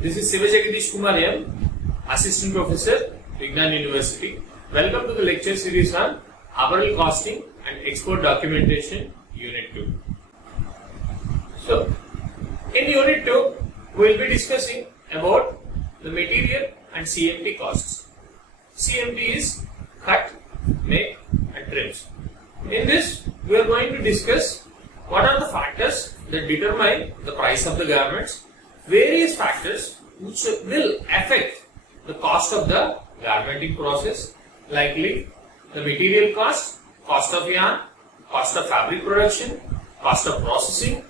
This is Sivajagadish Kumar M, Assistant Professor, Vignan University. Welcome to the lecture series on Apparel Costing and Export Documentation, Unit 2. So, in Unit 2, we will be discussing about the material and CMT costs. CMT is cut, make and trims. In this, we are going to discuss what are the factors that determine the price of the garments, various factors which will affect the cost of the garmenting process, likely the material cost, cost of yarn, cost of fabric production, cost of processing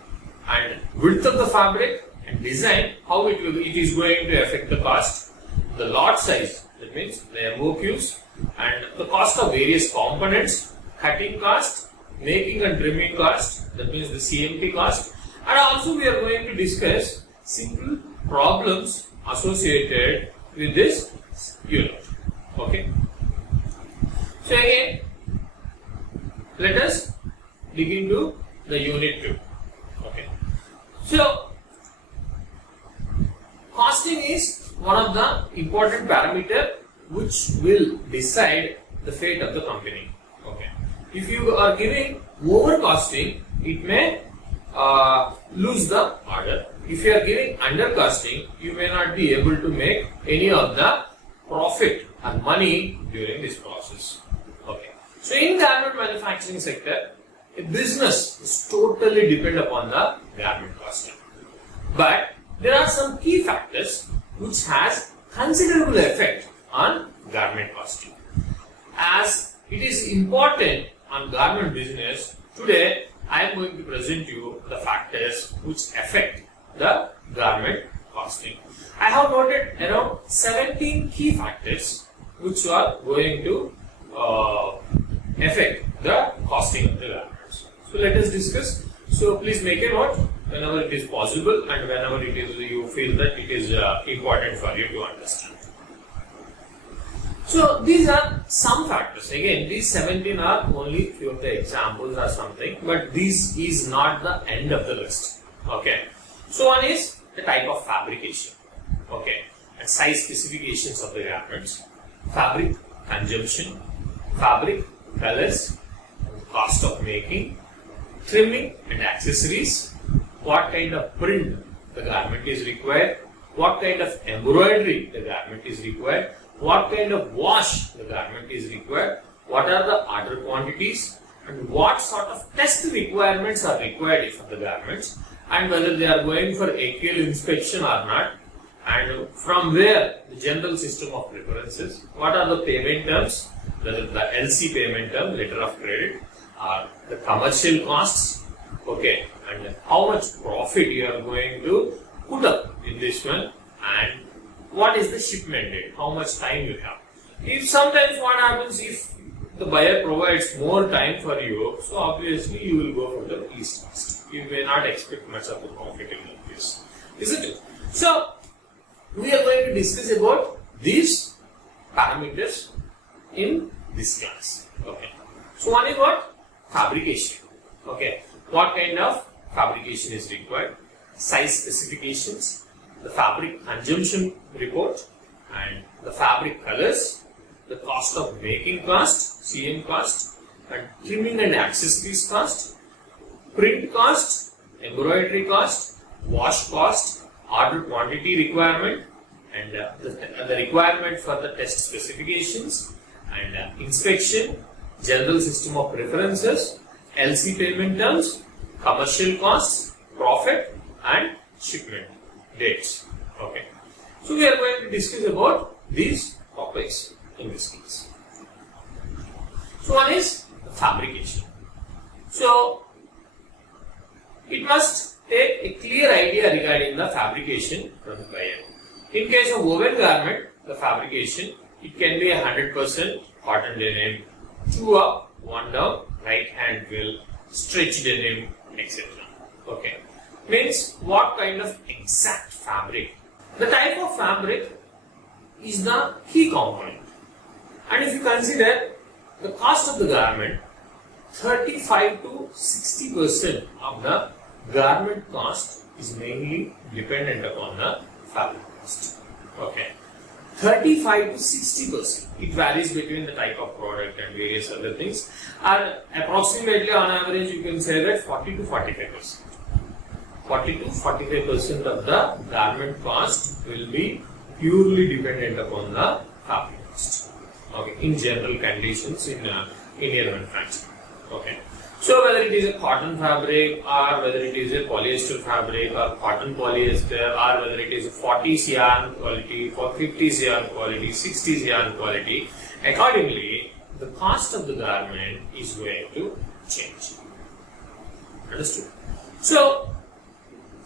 and width of the fabric and design, how it is going to affect the cost, the lot size, that means the MOQs, and the cost of various components, cutting cost, making and trimming cost, that means the CMT cost, and also we are going to discuss simple problems associated with this unit. Okay. So again, let us dig into the unit 2. Okay. So costing is one of the important parameter which will decide the fate of the company. Okay. If you are giving over costing, it may lose the order. If you are giving under costing, you may not be able to make any of the profit and money during this process. Okay. So in garment manufacturing sector, a business is totally dependent upon the garment costing. But there are some key factors which has considerable effect on garment costing. As it is important on garment business, today I am going to present you the factors which affect the garment costing. I have noted around 17 key factors which are going to affect the costing of the garments. So let us discuss. So please make a note whenever it is possible and whenever it is you feel that it is important for you to understand. So these are some factors. Again, these 17 are only few of the examples or something, but this is not the end of the list. Okay. So one is the type of fabrication. Okay. And size specifications of the garments, fabric consumption, fabric colors, cost of making, trimming and accessories, what kind of print the garment is required, what kind of embroidery the garment is required, what kind of wash the garment is required, what are the order quantities, and what sort of test requirements are required for the garments, and whether they are going for AQL inspection or not, and from where the general system of preferences, what are the payment terms, whether the LC payment term, letter of credit, or the commercial costs, okay, and how much profit you are going to put up in this one, and what is the shipment date, how much time you have. If sometimes what happens, if the buyer provides more time for you, so obviously you will go for the least cost. You may not expect much of the profit in this, isn't it? So we are going to discuss about these parameters in this class. Okay. So one is what? Fabrication. Okay. What kind of fabrication is required? Size specifications, the fabric consumption report, and the fabric colors, the cost of making cost, CM cost, and trimming and accessories cost, print cost, embroidery cost, wash cost, order quantity requirement, and the requirement for the test specifications, and inspection, general system of preferences, LC payment terms, commercial costs, profit, and shipment dates. Okay. So we are going to discuss about these topics in this case. So one is the fabrication. So it must take a clear idea regarding the fabrication from the buyer. In case of woven garment, the fabrication, it can be 100% cotton denim, 2 up, 1 down, right hand will, stretch denim, etc. Okay. Means what kind of exact fabric. The type of fabric is the key component. And if you consider the cost of the garment, 35 to 60% of the garment cost is mainly dependent upon the fabric. cost. Okay. 35 to 60%. It varies between the type of product and various other things. And approximately on average, you can say that 40 to 45%. 40 to 45% of the garment cost will be purely dependent upon the fabric cost. Okay, in general conditions in Indian manufacturing. Okay, so whether it is a cotton fabric or whether it is a polyester fabric or cotton polyester or whether it is a 40 yarn quality, for 50 yarn quality, 60 yarn quality, accordingly the cost of the garment is going to change. Understood? So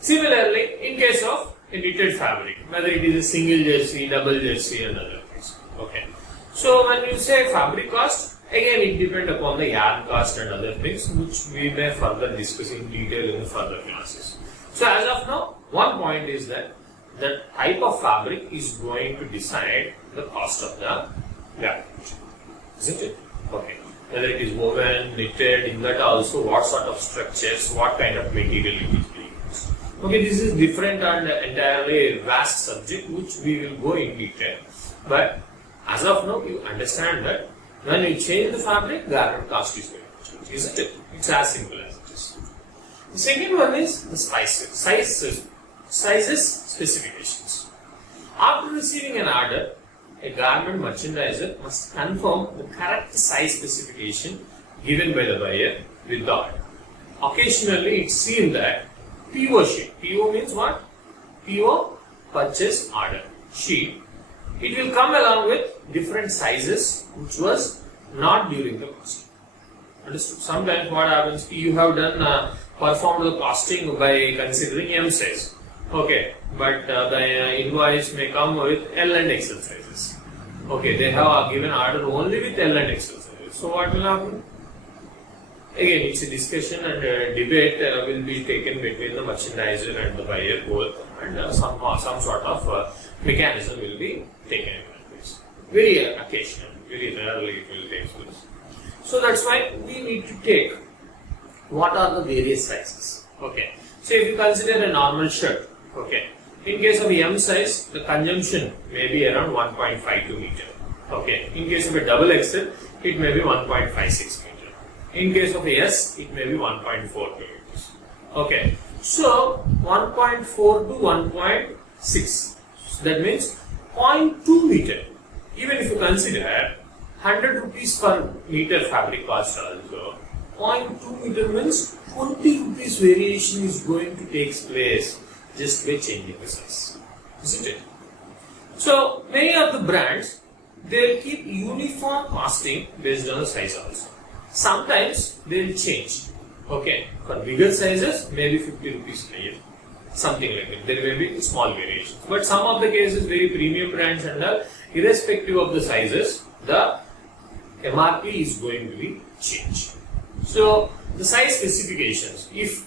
similarly, in case of a knitted fabric, whether it is a single jersey, double jersey and other things. Okay. So when you say fabric cost, again it depends upon the yarn cost and other things which we may further discuss in detail in the further classes. So as of now, one point is that the type of fabric is going to decide the cost of the garment. Isn't it? Okay. Whether it is woven, knitted, in that also what sort of structures, what kind of material it is being used. Okay, this is different and entirely vast subject which we will go in detail. But as of now, you understand that when you change the fabric, garment cost is going to change, isn't it? It's as simple as it is. The second one is the sizes specifications. After receiving an order, a garment merchandiser must confirm the correct size specification given by the buyer with the order. Occasionally, it's seen that PO sheet. PO means what? PO, purchase order sheet. It will come along with different sizes which was not during the costing. Understood? Sometimes what happens, you have done performed the costing by considering M size. Okay, but the invoice may come with L and XL sizes. Okay, they have given order only with L and XL sizes. So what will happen? Again, it's a discussion and a debate will be taken between the merchandiser and the buyer both, and some sort of mechanism will be taken in place. Very occasional, very rarely it will take place. So that's why we need to take what are the various sizes. Okay. So if you consider a normal shirt, okay, in case of M size, the consumption may be around 1.52 meter. Okay. In case of a double XL, it may be 1.56 meter. In case of S, it may be 1.42 meters. Okay. So 1.4 to 1.6. That means 0.2 meter. Even if you consider 100 rupees per meter fabric cost also, 0.2 meter means 20 rupees variation is going to take place just by changing the size. Isn't it? So many of the brands, they will keep uniform costing based on the size also. Sometimes they will change. Okay, for bigger sizes, maybe 50 rupees a year. Something like that. There may be small variations. But some of the cases, very premium brands and all, irrespective of the sizes, the MRP is going to be changed. So, the size specifications, if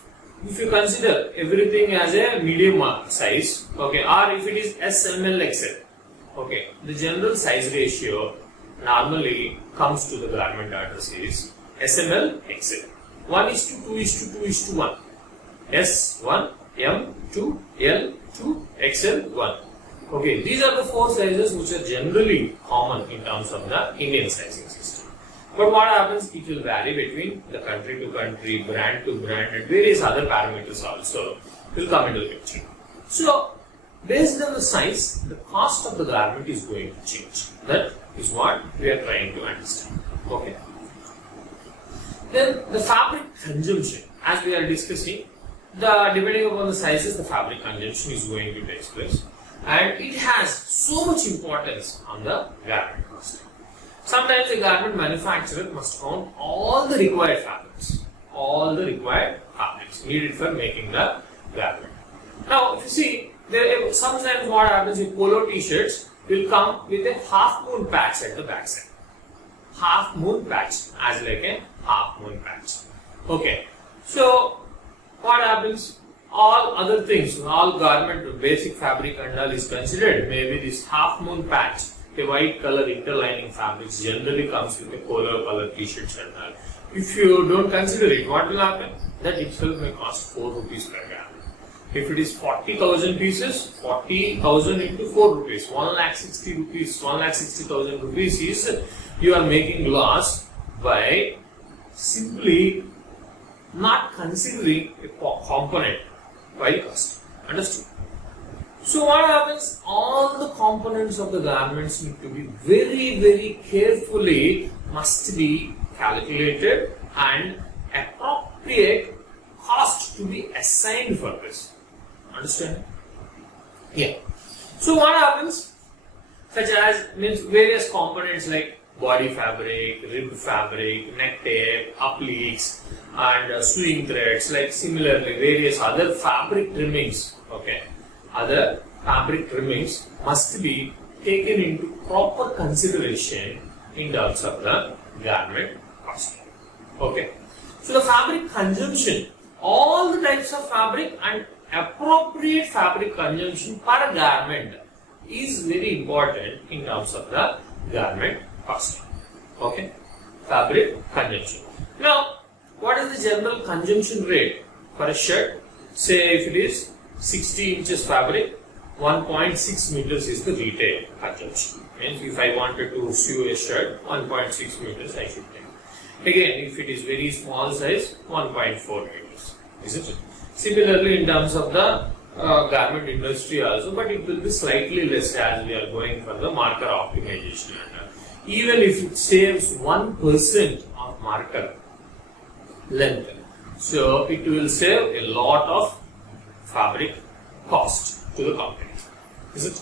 you consider everything as a medium size, okay, or if it is SML XL, okay, the general size ratio normally comes to the garment order series SML XL. 1:2:2:1. S1, M2, L2, XL1. Okay, these are the four sizes which are generally common in terms of the Indian sizing system. But what happens, it will vary between the country to country, brand to brand, and various other parameters also will come into the picture. So, based on the size, the cost of the garment is going to change. That is what we are trying to understand. Okay. Then the fabric consumption, as we are discussing, depending upon the sizes, the fabric consumption is going to take place, and it has so much importance on the garment cost. Sometimes the garment manufacturer must count all the required fabrics needed for making the garment. Now, if you see, sometimes what happens with polo t-shirts will come with a half moon patch at the backside. Half moon patch, as like a half moon patch. Okay. So, what happens? All other things, all garment, basic fabric and all is considered. Maybe this half moon patch, a white color interlining fabrics generally comes with a polo color t-shirts and all. If you don't consider it, what will happen? That itself may cost 4 rupees per garment. If it is 40,000 pieces, 40,000 into 4 rupees, 1,60,000 rupees, 1,60,000 rupees is you are making loss by simply not considering a component while cost. Understood? So what happens? All the components of the garments need to be very carefully must be calculated and appropriate cost to be assigned for this. Understand? Yeah. So what happens? Such as means various components like body fabric, rib fabric, neck tape, appliques, and sewing threads. Like similarly, various other fabric trimmings. Okay. Other fabric trimmings must be taken into proper consideration in terms of the garment cost. Okay. So the fabric consumption, all the types of fabric and appropriate fabric consumption per garment is very important in terms of the garment cost. Okay. Fabric consumption. Now, what is the general consumption rate for a shirt? Say if it is 60 inches fabric, 1.6 meters is the retail consumption. Means if I wanted to sew a shirt, 1.6 meters I should take. Again, if it is very small size, 1.4 meters. Isn't it? Similarly, in terms of the garment industry also, but it will be slightly less as we are going for the marker optimization. Even if it saves 1% of marker length, so it will save a lot of fabric cost to the company. Is it?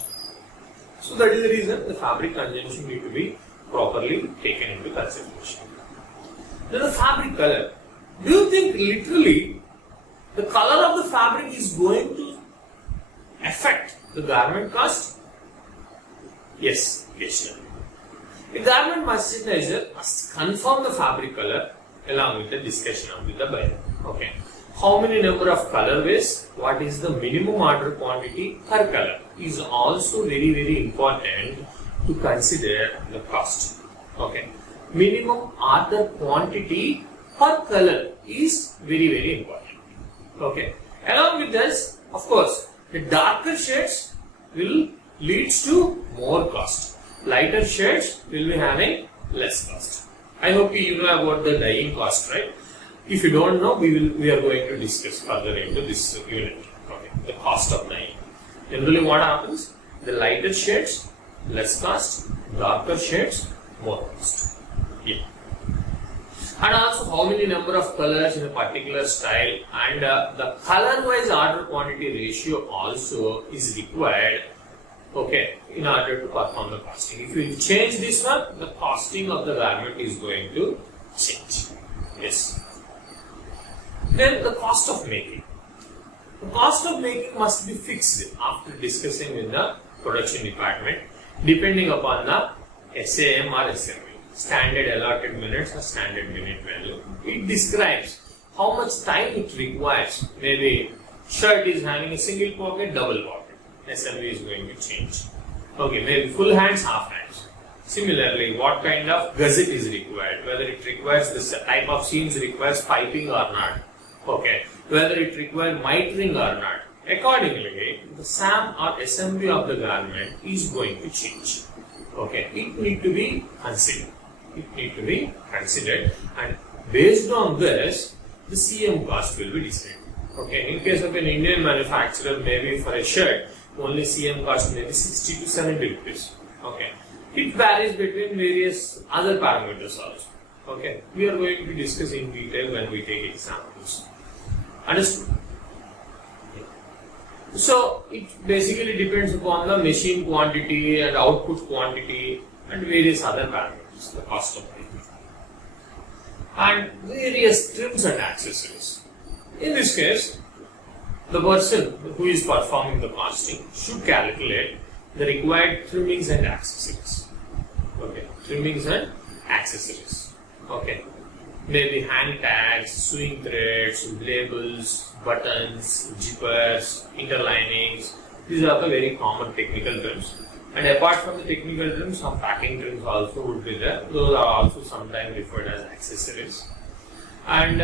So that is the reason the fabric consumption need to be properly taken into consideration. Then the fabric color. Do you think literally the color of the fabric is going to affect the garment cost? Yes, yes. A garment merchandiser must confirm the fabric color along with the discussion with the buyer. Okay. How many number of colorways? What is the minimum order quantity per color is also very important to consider the cost. Okay. Minimum order quantity per color is very important. Okay. Along with this, of course, the darker shades will lead to more cost. Lighter shades will be having less cost. I hope you know about the dyeing cost, right? If you don't know, we are going to discuss further into this unit. Okay, the cost of dyeing. Generally, what happens? The lighter shades, less cost. Darker shades, more cost. Yeah. And also, how many number of colors in a particular style, and the color-wise order quantity ratio also is required. Okay, in order to perform the costing. If you change this one, the costing of the garment is going to change. Yes. Then the cost of making. The cost of making must be fixed after discussing with the production department, depending upon the SAM or SMV. Standard allotted minutes or standard minute value. It describes how much time it requires. Maybe shirt is having a single pocket, double pocket. SMV is going to change. Okay, maybe full hands, half hands. Similarly, what kind of gusset is required? Whether it requires this type of seams requires piping or not. Okay, whether it requires mitring or not. Accordingly, the SAM or SMV of the garment is going to change. Okay, it need to be considered. It need to be considered, and based on this, the CM cost will be decided. Okay, in case of an Indian manufacturer, maybe for a shirt, only CM cost maybe 60 to 70 rupees. Okay, it varies between various other parameters also. Okay, we are going to discuss in detail when we take examples. Understood? So it basically depends upon the machine quantity and output quantity and various other parameters, the cost of it, and various trims and accessories. In this case, the person who is performing the costing should calculate the required trimmings and accessories. Okay, trimmings and accessories. Okay, maybe hand tags, sewing threads, labels, buttons, zippers, interlinings. These are the very common technical terms. And apart from the technical terms, some packing terms also would be there. Those are also sometimes referred as accessories. And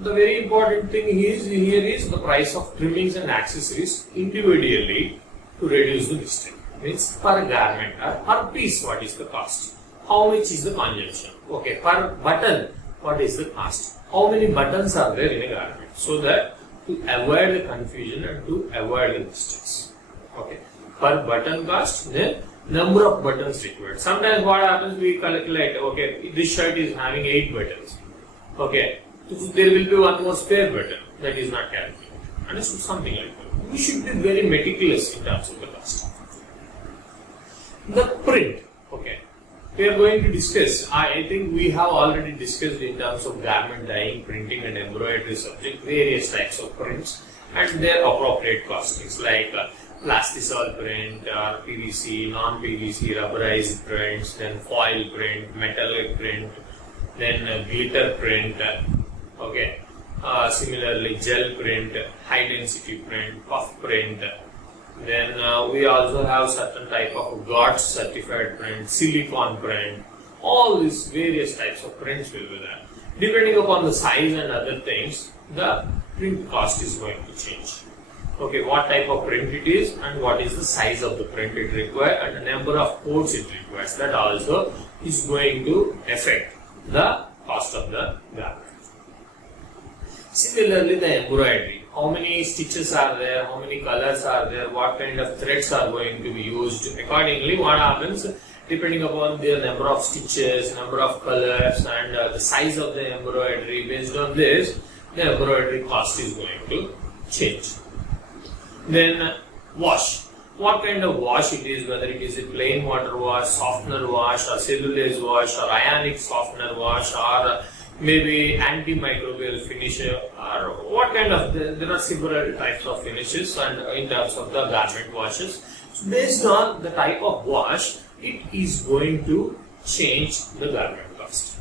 the very important thing here is the price of trimmings and accessories individually to reduce the mistake. Means per garment or per piece, what is the cost? How much is the consumption? Okay, per button, what is the cost? How many buttons are there in a garment? So that to avoid the confusion and to avoid the mistakes. Okay, per button cost, then number of buttons required. Sometimes what happens, we calculate, okay, this shirt is having 8 buttons. Okay, so there will be one more spare button that is not calculated. Understood? Something like that. We should be very meticulous in terms of the cost. The print. Okay, we are going to discuss. I think we have already discussed in terms of garment dyeing, printing, and embroidery subject various types of prints and their appropriate costings like plastisol print or PVC, non-PVC, rubberized prints, then foil print, metallic print, then glitter print. Okay, similarly gel print, high density print, puff print. Then we also have certain type of GOTS certified print, silicone print. All these various types of prints will be there. Depending upon the size and other things, the print cost is going to change. Okay, what type of print it is and what is the size of the print it requires and the number of coats it requires. That also is going to affect the cost of the garment. Similarly, the embroidery. How many stitches are there? How many colors are there? What kind of threads are going to be used? Accordingly, what happens? Depending upon the number of stitches, number of colors, and the size of the embroidery, based on this, the embroidery cost is going to change. Then wash. What kind of wash it is, whether it is a plain water wash, softener wash, or cellulose wash, or ionic softener wash, or maybe antimicrobial finish, or what kind of, there are several types of finishes and in terms of the garment washes. So based on the type of wash, it is going to change the garment cost.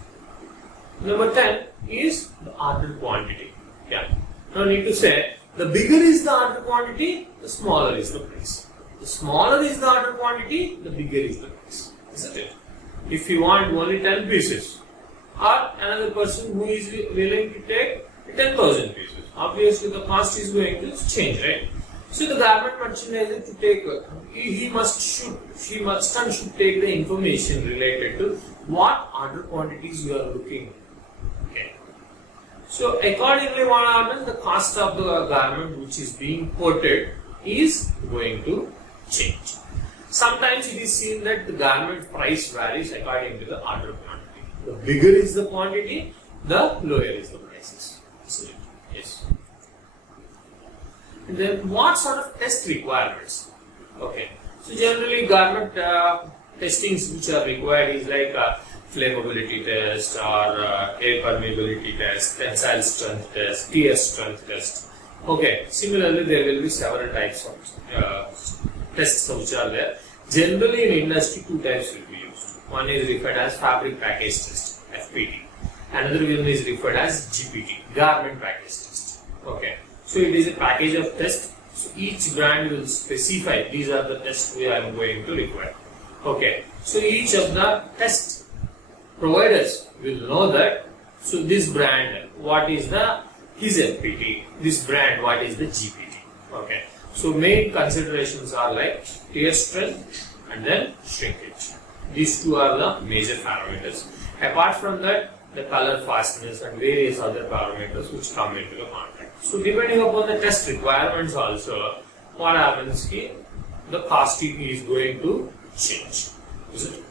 Number 10 is the order quantity. Yeah. No need to say, the bigger is the order quantity, the smaller is the price. The smaller is the order quantity, the bigger is the price. Isn't it? If you want only 10 pieces, or another person who is willing to take 10,000 pieces, obviously the cost is going to change, right? So the garment merchandiser to take, he must and should take the information related to what order quantities you are looking. Okay. So accordingly, what happens? The cost of the garment which is being quoted is going to change. Sometimes it is seen that the garment price varies according to the order quantity. The bigger is the quantity, the lower is the prices. Yes. And then what sort of test requirements? Okay. So generally garment testings which are required is like a flammability test or air permeability test, tensile strength test, tear strength test. Okay. Similarly, there will be several types of tests which are there. Generally in industry, 2 types will be used. One is referred as fabric package test, FPT. Another one is referred as GPT, garment package test. Okay. So it is a package of tests. So each brand will specify these are the tests we are going to require. Okay. So each of the test providers will know that. So this brand, what is his FPT? This brand, what is the GPT? Okay. So main considerations are like tear strength and then shrinkage. These 2 are the major parameters. Apart from that, the color fastness and various other parameters which come into the contract. So depending upon the test requirements also, what happens is the costing is going to change. Is it?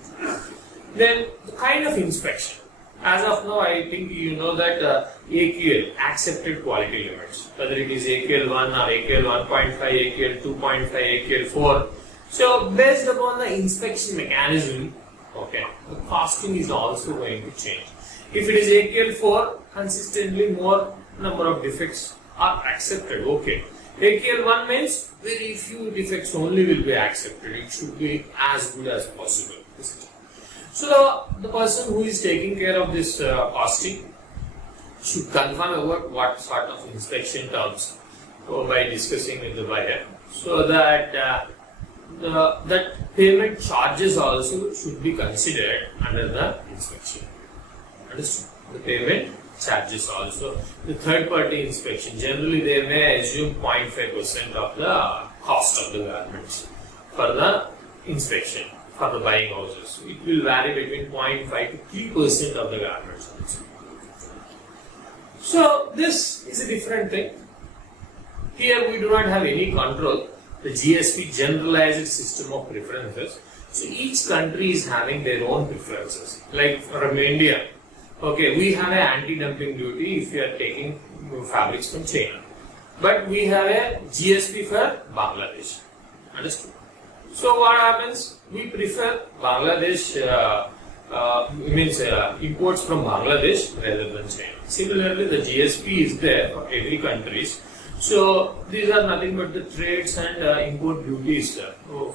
Then the kind of inspection. As of now, I think you know that AQL, accepted quality limits, whether it is AQL 1 or AQL 1.5, AQL 2.5, AQL 4. So based upon the inspection mechanism, okay, the costing is also going to change. If it is AQL 4, consistently more number of defects are accepted. Okay. AQL 1 means very few defects only will be accepted. It should be as good as possible. So the person who is taking care of this costing should confirm about what sort of inspection terms by discussing with the buyer, so that that payment charges also should be considered under the inspection. Understood? the payment charges also. The third party inspection, generally they may assume 0.5% of the cost of the garments for the inspection for the buying houses. It will vary between 0.5 to 3% of the garments also. So this is a different thing. Here we do not have any control. The GSP generalized system of preferences. So each country is having their own preferences. Like from India, okay, we have an anti-dumping duty if you are taking fabrics from China. But we have a GSP for Bangladesh. Understood? So what happens? We prefer Bangladesh, imports from Bangladesh rather than China. Similarly, the GSP is there for every country. So these are nothing but the trades and import duties for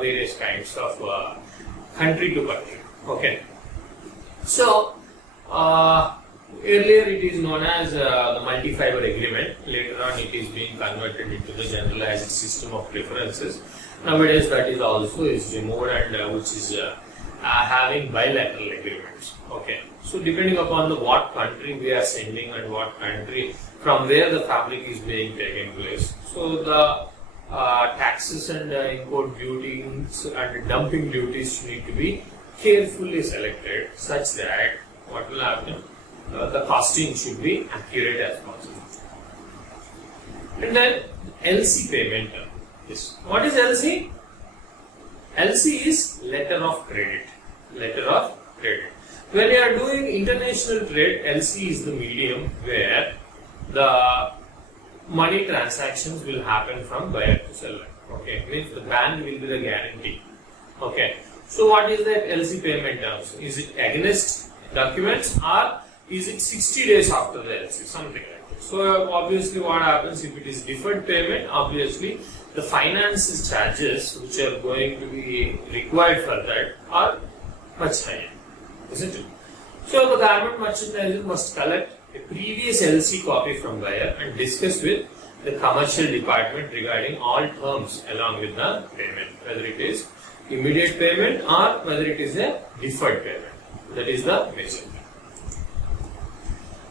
various kinds of country to country. Okay. So earlier it is known as the multi-fiber agreement. Later on it is being converted into the generalized system of preferences. Nowadays that is also removed and which is having bilateral agreements. Okay. So depending upon the what country we are sending and what country from where the fabric is being taken place. So the taxes and import duties and dumping duties need to be carefully selected such that what will happen? The costing should be accurate as possible. And then LC payment term. Yes. What is LC? LC is letter of credit. Letter of credit. When you are doing international trade, LC is the medium where the money transactions will happen from buyer to seller. Okay, means the band will be the guarantee. Okay, so what is the LC payment terms? Is it against documents or is it 60 days after the LC? Something like that. So obviously what happens if it is deferred payment, obviously the finance charges which are going to be required for that are much higher, isn't it? So the garment merchandiser must collect a previous LC copy from buyer and discuss with the commercial department regarding all terms along with the payment, whether it is immediate payment or whether it is a deferred payment. That is the major.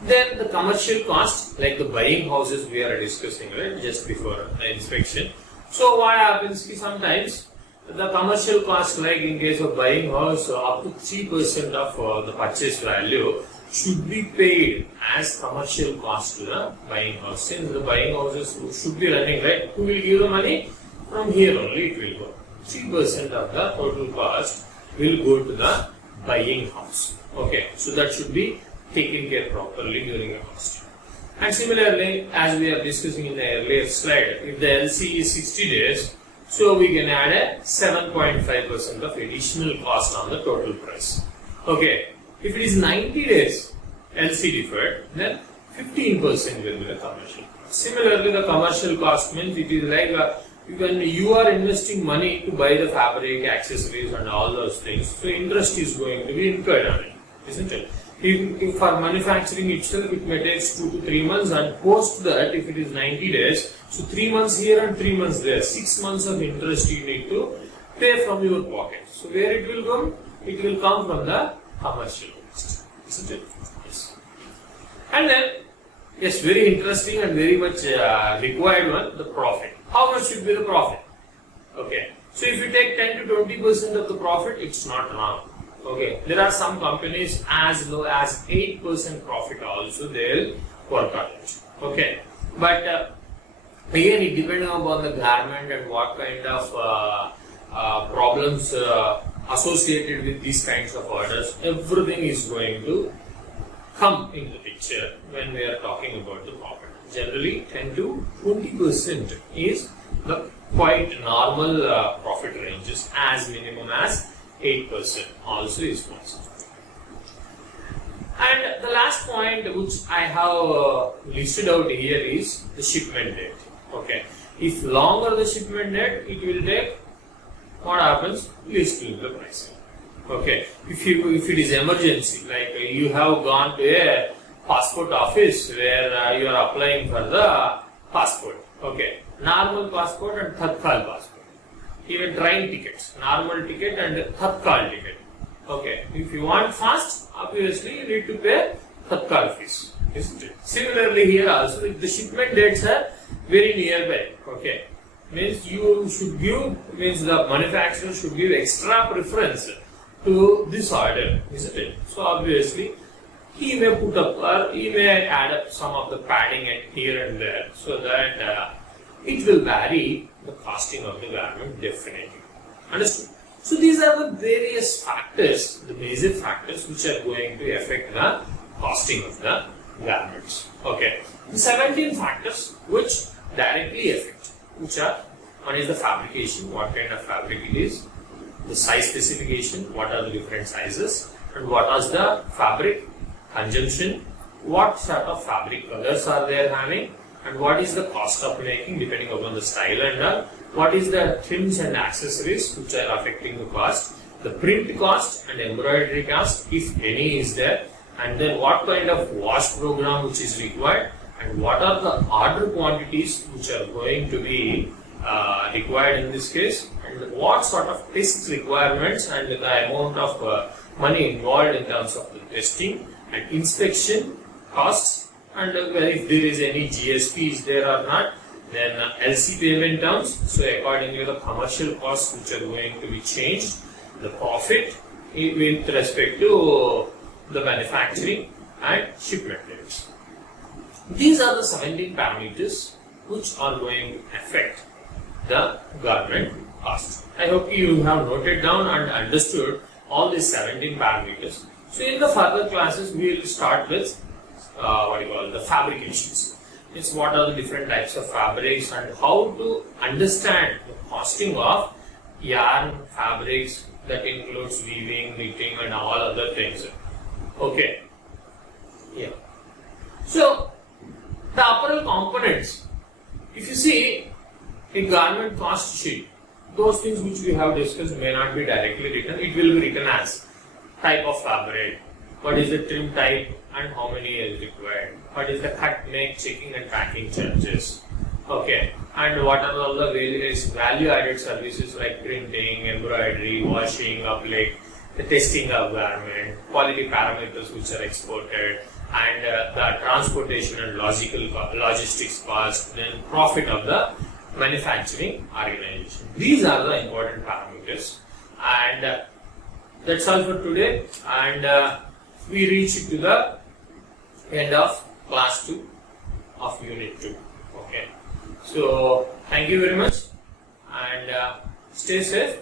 Then the commercial cost, like the buying houses we are discussing right just before the inspection. So what happens is sometimes the commercial cost, like in case of buying house, up to 3% of the purchase value should be paid as commercial cost to the buying house. Since the buying houses should be running, right, who will give the money? From here only it will go. 3% of the total cost will go to the buying house. Okay, so that should be taken care properly during the cost. And similarly, as we are discussing in the earlier slide, if the LC is 60 days, so we can add a 7.5% of additional cost on the total price. Okay. If it is 90 days LC deferred, then 15% will be the commercial cost. Similarly, the commercial cost means it is like when you are investing money to buy the fabric, accessories and all those things, so interest is going to be incurred on it, isn't it? If for manufacturing itself, it may take 2 to 3 months, and post that, if it is 90 days, so 3 months here and 3 months there, 6 months of interest you need to pay from your pocket. So where it will come? It will come from the commercial cost, isn't it? Yes. And then, yes, very interesting and very much required one, the profit. How much should be the profit? Okay. So if you take 10 to 20% of the profit, it's not wrong. Okay. There are some companies as low as 8% profit also they'll work on it. Okay. But again, it depends upon the garment and what kind of problems associated with these kinds of orders. Everything is going to come in the picture when we are talking about the profit. Generally, 10 to 20% is the quite normal profit ranges, as minimum as 8% also is possible. And the last point which I have listed out here is the shipment date. Okay, if longer the shipment date, it will take, what happens? Least will the pricing. Okay, if it is emergency, like you have gone to a passport office where you are applying for the passport. Okay, normal passport and Tatkal passport. Even train tickets, normal ticket and Tatkal ticket. Okay, if you want fast, obviously you need to pay tatkal fees, isn't it? Similarly here also, if the shipment dates are very nearby, okay, means you should give, means the manufacturer should give extra preference to this order, isn't it? So obviously he may put up or he may add up some of the padding at here and there, so that it will vary the costing of the garment definitely. Understood? So these are the various factors, the basic factors which are going to affect the costing of the garments. Okay. The 17 factors which directly affect, which are, one is the fabrication, what kind of fabric it is, the size specification, what are the different sizes, and what is the fabric consumption, what sort of fabric colors are they having, and what is the cost of making depending upon the style, and what is the trims and accessories which are affecting the cost, the print cost and embroidery cost if any is there, and then what kind of wash program which is required, and what are the order quantities which are going to be required in this case, and what sort of test requirements and the amount of money involved in terms of the testing and inspection costs, and if there is any GSP is there or not, then LC payment terms, so accordingly the commercial costs which are going to be changed, the profit with respect to the manufacturing and shipment rates. These are the 17 parameters which are going to affect the garment cost. I hope you have noted down and understood all these 17 parameters. So in the further classes we will start with the fabrications. It's what are the different types of fabrics and how to understand the costing of yarn fabrics, that includes weaving, knitting and all other things. Okay. Yeah. So the apparel components, if you see a garment cost sheet, those things which we have discussed may not be directly written. It will be written as type of fabric, what is the trim type and how many is required, what is the cut, make, checking and packing charges, okay, and what are all the various value added services like printing, embroidery, washing, upleg, the testing of garment, quality parameters which are exported, and the transportation and logistics cost, then profit of the manufacturing organization. These are the important parameters, and that's all for today, and we reach to the end of class 2 of unit 2. Okay, so thank you very much, and stay safe.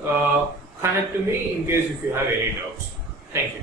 Connect to me in case if you have any doubts. Thank you.